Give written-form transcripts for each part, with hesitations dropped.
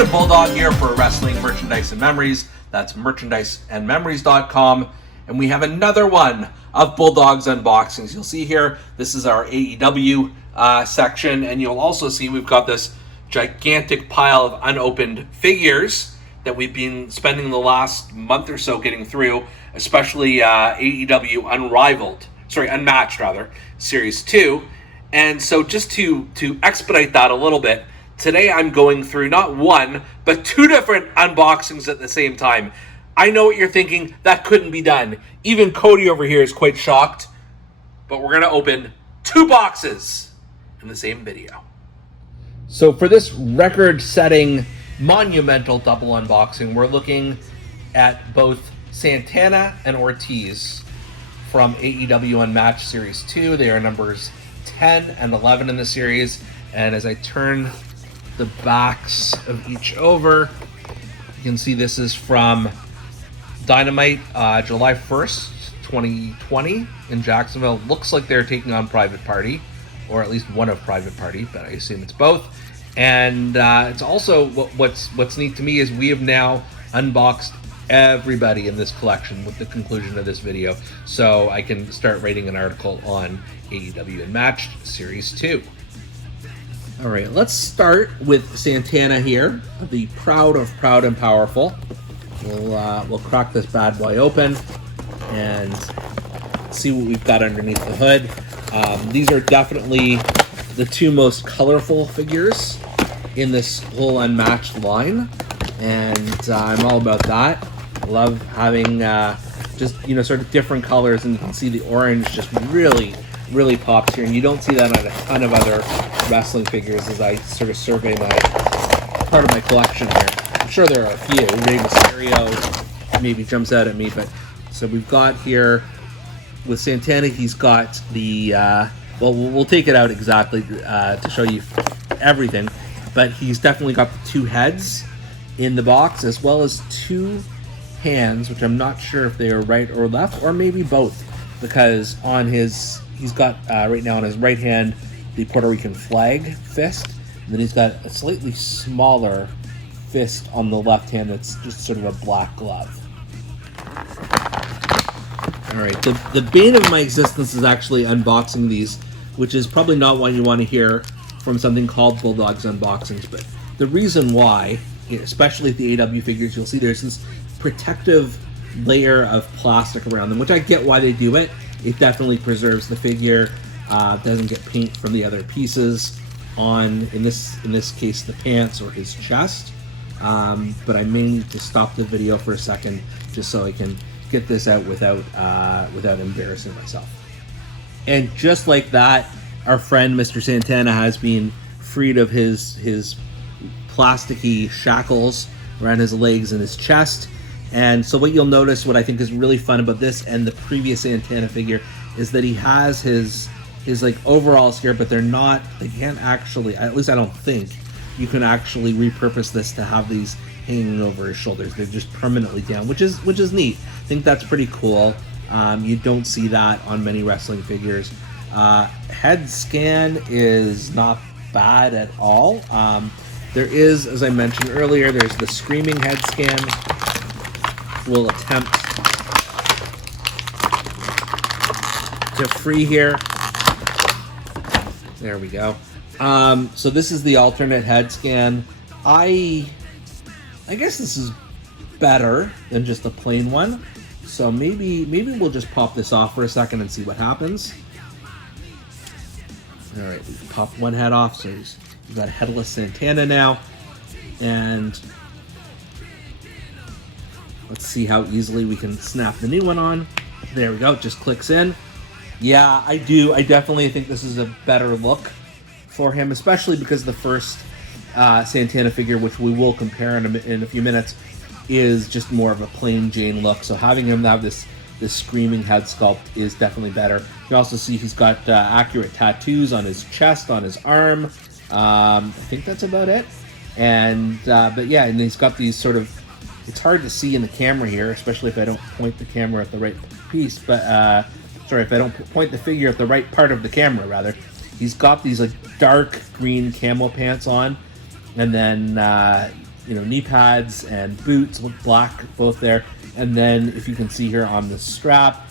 and Bulldog here for Wrestling Merchandise and Memories. That's merchandiseandmemories.com. And we have another one of Bulldog's unboxings. You'll see here, this is our AEW section, and you'll also see we've got this gigantic pile of unopened figures that we've been spending the last month or so getting through, especially AEW Unmatched Series 2. And so just to expedite that a little bit, today I'm going through not one, but two different unboxings at the same time. I know what you're thinking, that couldn't be done. Even Cody over here is quite shocked, but we're going to open two boxes in the same video. So for this record-setting, monumental double unboxing, we're looking at both Santana and Ortiz from AEW Unmatched Series 2. They are numbers 10 and 11 in the series. And as I turn the backs of each over, you can see this is from Dynamite, July 1st, 2020 in Jacksonville. Looks like they're taking on Private Party, or at least one of Private Party, but I assume it's both. And it's also, what's neat to me is we have now unboxed everybody in this collection with the conclusion of this video, so I can start writing an article on AEW Unmatched Series 2. All right, let's start with Santana here, the Proud of Proud and Powerful. We'll crack this bad boy open and see what we've got underneath the hood. These are definitely the two most colorful figures in this whole Unmatched line, and I'm all about that. I love having just sort of different colors, and you can see the orange just really pops here, and you don't see that on a ton of other wrestling figures as I sort of survey my part of my collection here. I'm sure there are a few. Rey Mysterio maybe jumps out at me, but so we've got here with Santana, he's got the we'll take it out exactly to show you everything, but he's definitely got the two heads in the box, as well as two hands, which I'm not sure if they are right or left, or maybe both, because he's got right now on his right hand the Puerto Rican flag fist, and then he's got a slightly smaller fist on the left hand that's just sort of a black glove. Alright, the bane of my existence is actually unboxing these, which is probably not what you want to hear from something called Bulldog's Unboxings, but the reason why, especially with the AEW figures, you'll see there's this protective layer of plastic around them, which I get why they do it. It definitely preserves the figure, doesn't get paint from the other pieces on, in this case, the pants or his chest. But I may need to stop the video for a second just so I can get this out without embarrassing myself. And just like that, our friend Mr. Santana has been freed of his plasticky shackles around his legs and his chest. And so what you'll notice, what I think is really fun about this and the previous Santana figure, is that he has his like overalls here, but they can't actually, at least I don't think, you can actually repurpose this to have these hanging over his shoulders. They're just permanently down, which is neat. I think that's pretty cool. You don't see that on many wrestling figures. Head scan is not bad at all. There is, as I mentioned earlier, there's the screaming head scan. We'll attempt to free here. There we go. So this is the alternate head scan. I guess this is better than just a plain one. So maybe we'll just pop this off for a second and see what happens. All right, we've popped one head off, so we've got a headless Santana now, and let's see how easily we can snap the new one on. There we go, it just clicks in. Yeah, I definitely think this is a better look for him, especially because the first Santana figure, which we will compare in a few minutes, is just more of a plain Jane look. So having him have this screaming head sculpt is definitely better. You also see he's got accurate tattoos on his chest, on his arm. I think that's about it. And but yeah, and he's got these sort of, it's hard to see in the camera here, especially if I don't point the camera at the right piece, but sorry, if I don't point the figure at the right part of the camera, rather. He's got these like dark green camo pants on, and then knee pads and boots, look black both there. And then if you can see here on the strap,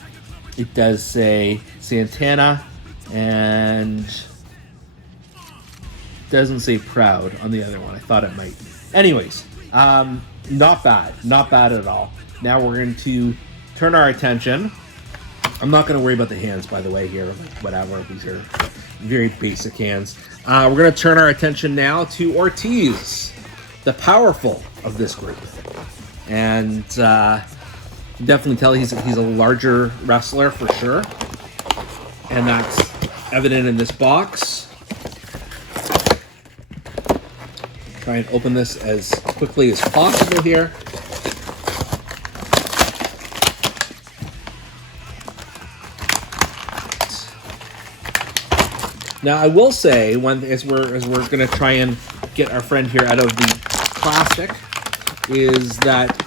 it does say Santana, and doesn't say proud on the other one. I thought it might. Anyways, not bad at all. Now we're going to turn our attention. I'm not going to worry about the hands, by the way, here. Whatever, these are very basic hands. We're going to turn our attention now to Ortiz, the powerful of this group. And you can definitely tell he's a larger wrestler for sure. And that's evident in this box. Try and open this as quickly as possible here. Now, I will say, as we're going to try and get our friend here out of the plastic, is that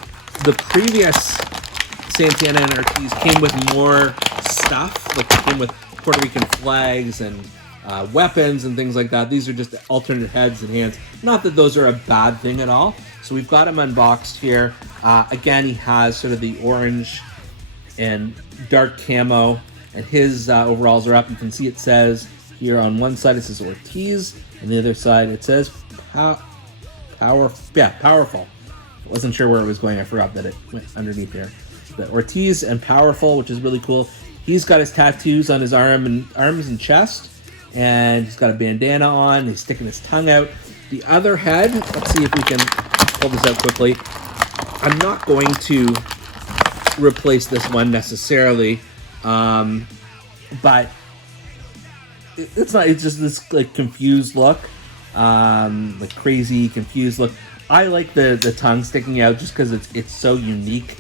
the previous Santana and Ortiz came with more stuff. Like, they came with Puerto Rican flags and weapons and things like that. These are just alternate heads and hands. Not that those are a bad thing at all. So we've got him unboxed here. Again, he has sort of the orange and dark camo, and his overalls are up. You can see it says here on one side it says Ortiz, and the other side it says powerful. I wasn't sure where it was going. I forgot that it went underneath here. The Ortiz and powerful, which is really cool. He's got his tattoos on his arms and chest, and he's got a bandana on. He's sticking his tongue out. The other head, let's see if we can pull this out quickly. I'm not going to replace this one necessarily, but it's not. It's just this like confused look, like crazy confused look. I like the tongue sticking out just because it's so unique,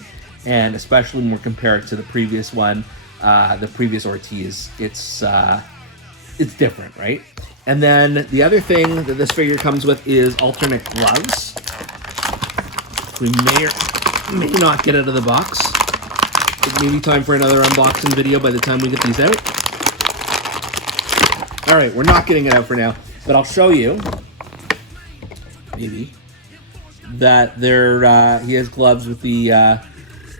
and especially when we compare it to the previous one, the previous Ortiz. It's different, right? And then the other thing that this figure comes with is alternate gloves. We may or may not get out of the box. It may be time for another unboxing video by the time we get these out. All right, we're not getting it out for now, but I'll show you, maybe, that he has gloves with the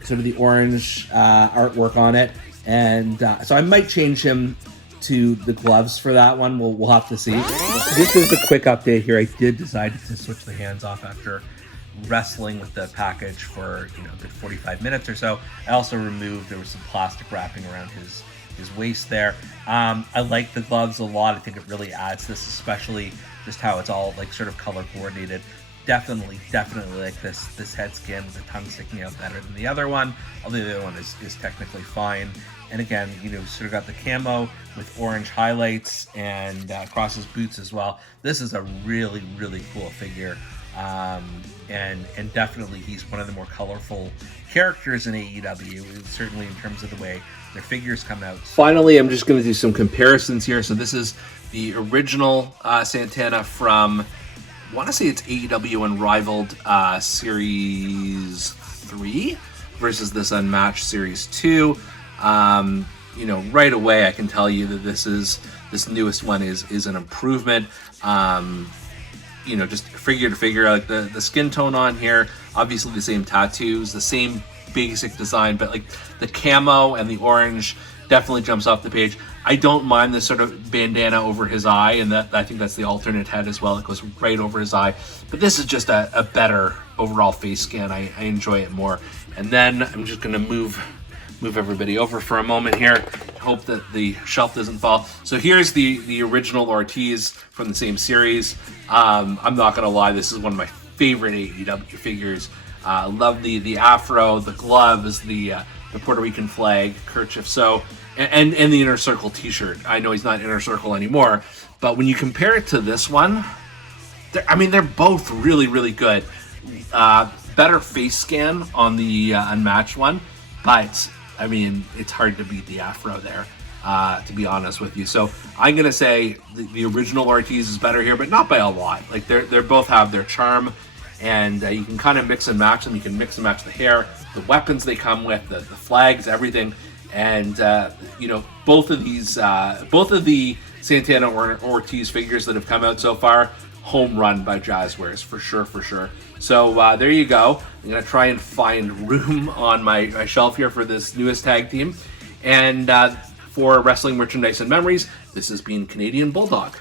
sort of the orange artwork on it, and so I might change him to the gloves for that one. We'll have to see. This is a quick update here. I did decide to switch the hands off after wrestling with the package for the 45 minutes or so. I also removed, there was some plastic wrapping around his waist there. I like the gloves a lot. I think it really adds this, especially just how it's all like sort of color coordinated. Definitely like this head skin with the tongue sticking out better than the other one. Although the other one is technically fine. And again, sort of got the camo with orange highlights and across his boots as well. This is a really, really cool figure. And definitely he's one of the more colorful characters in AEW, certainly in terms of the way their figures come out. Finally, I'm just going to do some comparisons here. So this is the original Santana from, I want to say it's AEW Unrivaled Series 3 versus this Unmatched Series 2. Right away I can tell you that this newest one is an improvement. Just figure to figure, like the skin tone on here, obviously the same tattoos, the same basic design, but like the camo and the orange definitely jumps off the page. I don't mind this sort of bandana over his eye, and that I think that's the alternate head as well. It goes right over his eye, but this is just a better overall face scan. I enjoy it more. And then I'm just going to move everybody over for a moment here. Hope that the shelf doesn't fall. So here's the original Ortiz from the same series. I'm not gonna lie, this is one of my favorite AEW figures. Love the afro, the gloves, the Puerto Rican flag, kerchief. So and the Inner Circle T-shirt. I know he's not Inner Circle anymore, but when you compare it to this one, they're both really, really good. Better face scan on the Unmatched one, but it's hard to beat the afro there, to be honest with you. So I'm going to say the original Ortiz is better here, but not by a lot. Like they're both have their charm, and you can kind of mix and match them. You can mix and match the hair, the weapons they come with, the flags, everything. And, both of the Santana or Ortiz figures that have come out so far, home run by Jazzwares, for sure, for sure. So there you go. I'm going to try and find room on my shelf here for this newest tag team. And for Wrestling Merchandise and Memories, this has been Canadian Bulldog.